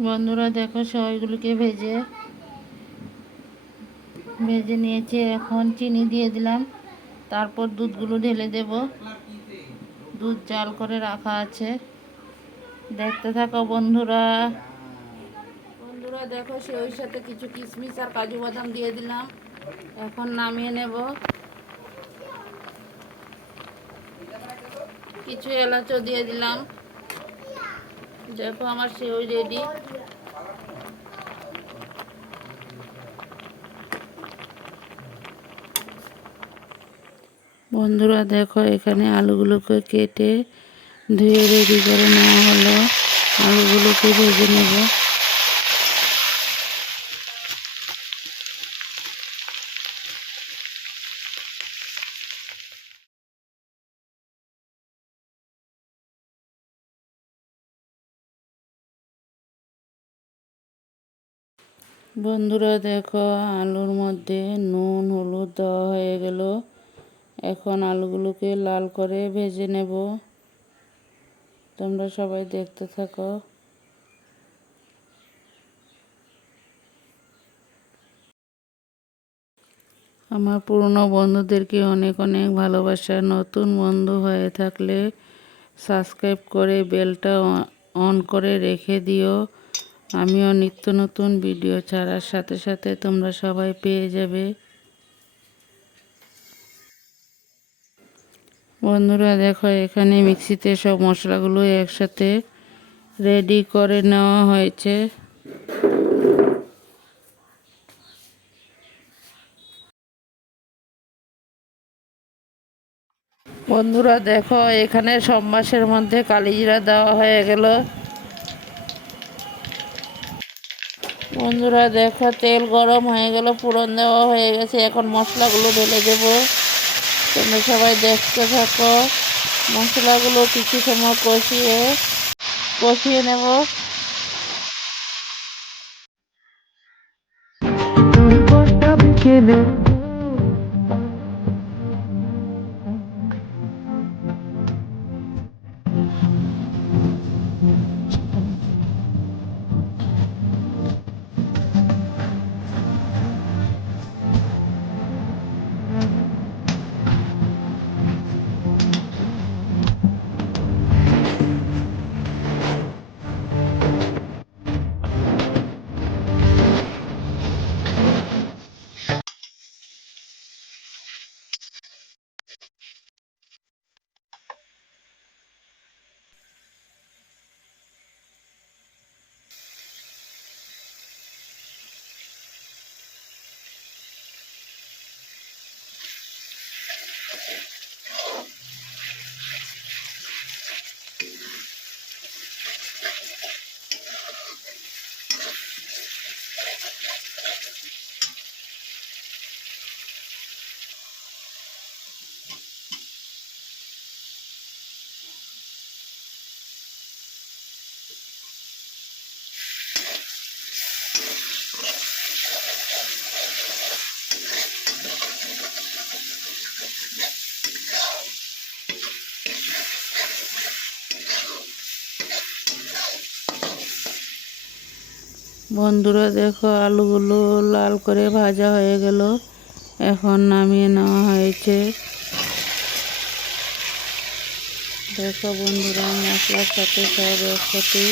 বন্ধুরা, দেখো সবাইগুলোকে ভেজে ভেজে নিয়েছে। এখন চিনি দিয়ে দিলাম। তারপর দুধগুলো ঢেলে দেব। দুধ জাল করে রাখা আছে। দেখতে থাকো বন্ধুরা। বন্ধুরা, দেখো সে ওই সাথে কিছু কিশমিশ আর কাজু বাদাম দিয়ে দিলাম। এখন নামিয়ে নেব। কিছু এলাচও দিয়ে দিলাম। দেখো আমার সেই রেডি। বন্ধুরা দেখো, এখানে আলুগুলোকে কেটে ধুয়ে রেডি করে নেওয়া হলো। আলুগুলোকে ভেজে নেব। বন্ধুরা দেখো, আলুর মধ্যে নুন, হলুদ দেওয়া হয়ে গেল। এখন আলুগুলোকে লাল করে ভেজে নেব। তোমরা সবাই দেখতে থাকো। আমার পুরনো বন্ধুদেরকে অনেক অনেক ভালোবাসা। নতুন বন্ধু হয়ে থাকলে সাবস্ক্রাইব করে বেলটা অন করে রেখে দিও। আমিও নিত্য নতুন ভিডিও ছাড়ার সাথে সাথে তোমরা সবাই পেয়ে যাবে। বন্ধুরা দেখো, এখানে মিক্সিতে সব মশলাগুলো একসাথে রেডি করে নেওয়া হয়েছে। বন্ধুরা দেখো, এখানে সব মাসের মধ্যে কালিজিরা দেওয়া হয়ে গেল। বন্ধুরা, দেখো, তেল গরম হয়ে গেল, পুরন দেওয়া হয়ে গেছে। এখন মশলাগুলো ঢেলে দেব। তোমরা সবাই দেখতে থাকো। মশলাগুলো কিছু সময় কষিয়ে কষিয়ে নেব। বন্ধুরা দেখো আলুগুলো লাল করে ভাজা হয়ে গেল। এখন নামিয়ে নেওয়া হয়েছে। দেখো বন্ধুরা মশলার সাথে সব একসাথে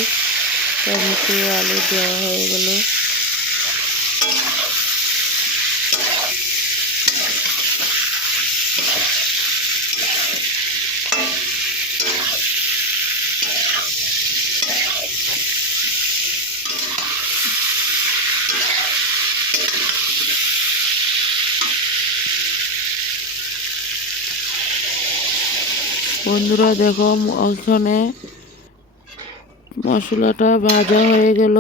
টমেটো, আলু দেওয়া হয়ে গেল। বন্ধুরা দেখো ওইখানে মশলাটা ভাজা হয়ে গেল।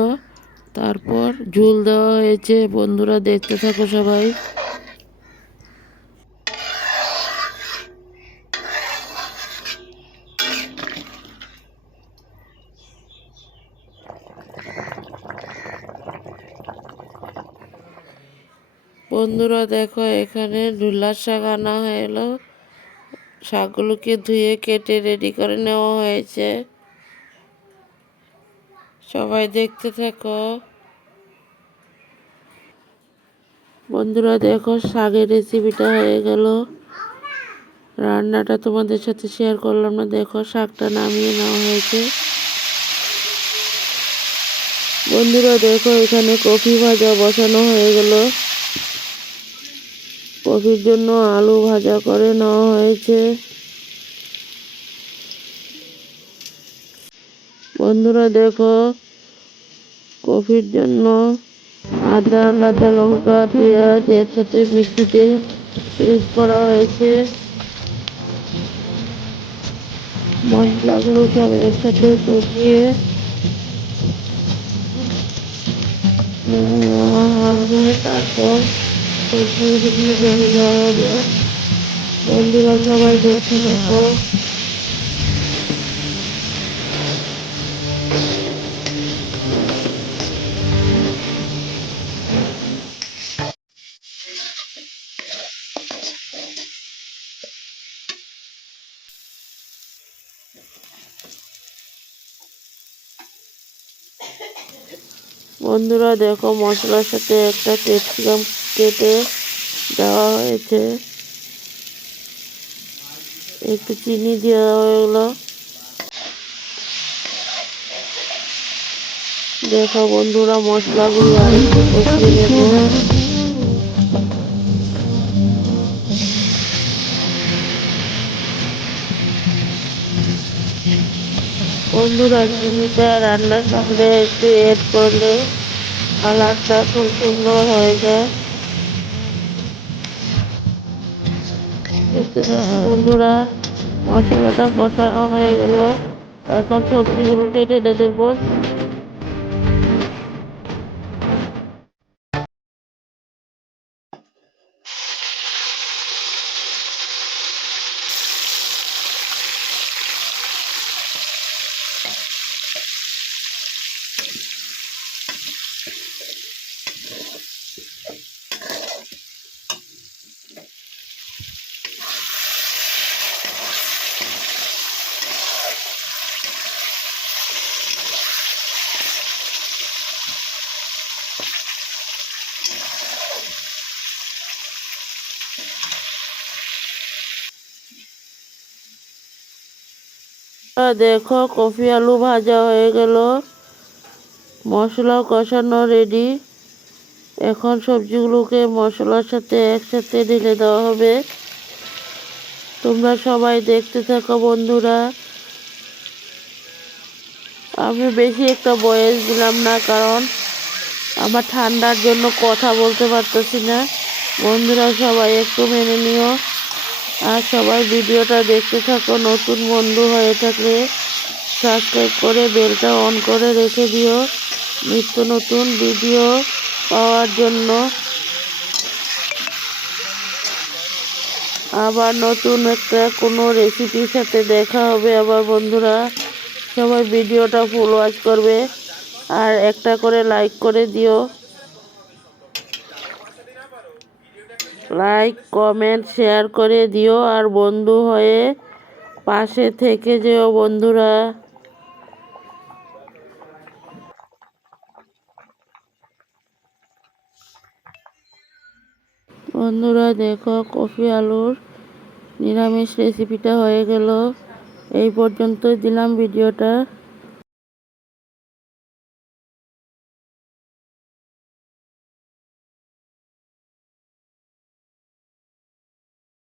তারপর ঝুল দেওয়া হয়েছে। বন্ধুরা দেখতে থাকো সবাই। বন্ধুরা দেখো এখানে ঢুলার শাক আনা এলো। শাকগুলোকে ধুয়ে কেটে রেডি করে নেওয়া হয়েছে। সবাই দেখতে থাকো। বন্ধুরা দেখো, শাকের রেসিপিটা হয়ে গেল। রান্নাটা তোমাদের সাথে শেয়ার করলাম না। দেখো, শাকটা নামিয়ে নেওয়া হয়েছে। বন্ধুরা দেখো, এখানে কফি ভাজা বসানো হয়ে গেল। কফির জন্য আলু ভাজা করে নেওয়া হয়েছে। বন্ধুরা, দেখো, কফির জন্য আদা কাঁচা লঙ্কা, পেঁয়াজ এর সাথে মিষ্টিতে পেস্ট করা হয়েছে। মশলাগুলো সব একসাথে কষিয়ে তারপর বন্ধুরা সবাই বন্ধুরা দেখো মশলার সাথে একটা ক্যাপসিকাম কেটে দেওয়া হয়েছে। একটু চিনি দেওয়া হলো। দেখো বন্ধুরা, মশলাগুলো নেব। বন্ধুরা, চিনিটা রান্নার সামনে একটু এড করলে কালারটা খুব সুন্দর হয়ে যায়। বন্ধুরা মশলাটা কষানো হয়ে গেল। এখন সবজিগুলো কেটে দেবো দেখো, কফি আলু ভাজা হয়ে গেল। মশলা কষানো রেডি এখন সবজিগুলোকে মশলার সাথে একসাথে ঢেলে দেওয়া হবে। তোমরা সবাই দেখতে থাকো বন্ধুরা। আমি বেশি একটা বয়স দিলাম না, কারণ আমার ঠান্ডার জন্য কথা বলতে পারতেছি না। বন্ধুরা সবাই একটু মেনে নিও। আর সবাই ভিডিওটা দেখতে থাকো, নতুন বন্ধু হয়ে থাকলে সাবস্ক্রাইব করে বেলটা অন করে রেখে দিও। নিত্য নতুন ভিডিও পাওয়ার জন্য। আবার নতুন একটা কোনো রেসিপির সাথে দেখা হবে আবার বন্ধুরা। সবাই ভিডিওটা ফুল ওয়াচ করবে আর একটা করে লাইক করে দিও। লাইক কমেন্ট শেয়ার করে দিও আর বন্ধু হয়ে পাশে থেকে যেও বন্ধুরা। বন্ধুরা, দেখো কফি আলুর নিরামিষ রেসিপিটা হয়ে গেল। এই পর্যন্তই দিলাম ভিডিওটা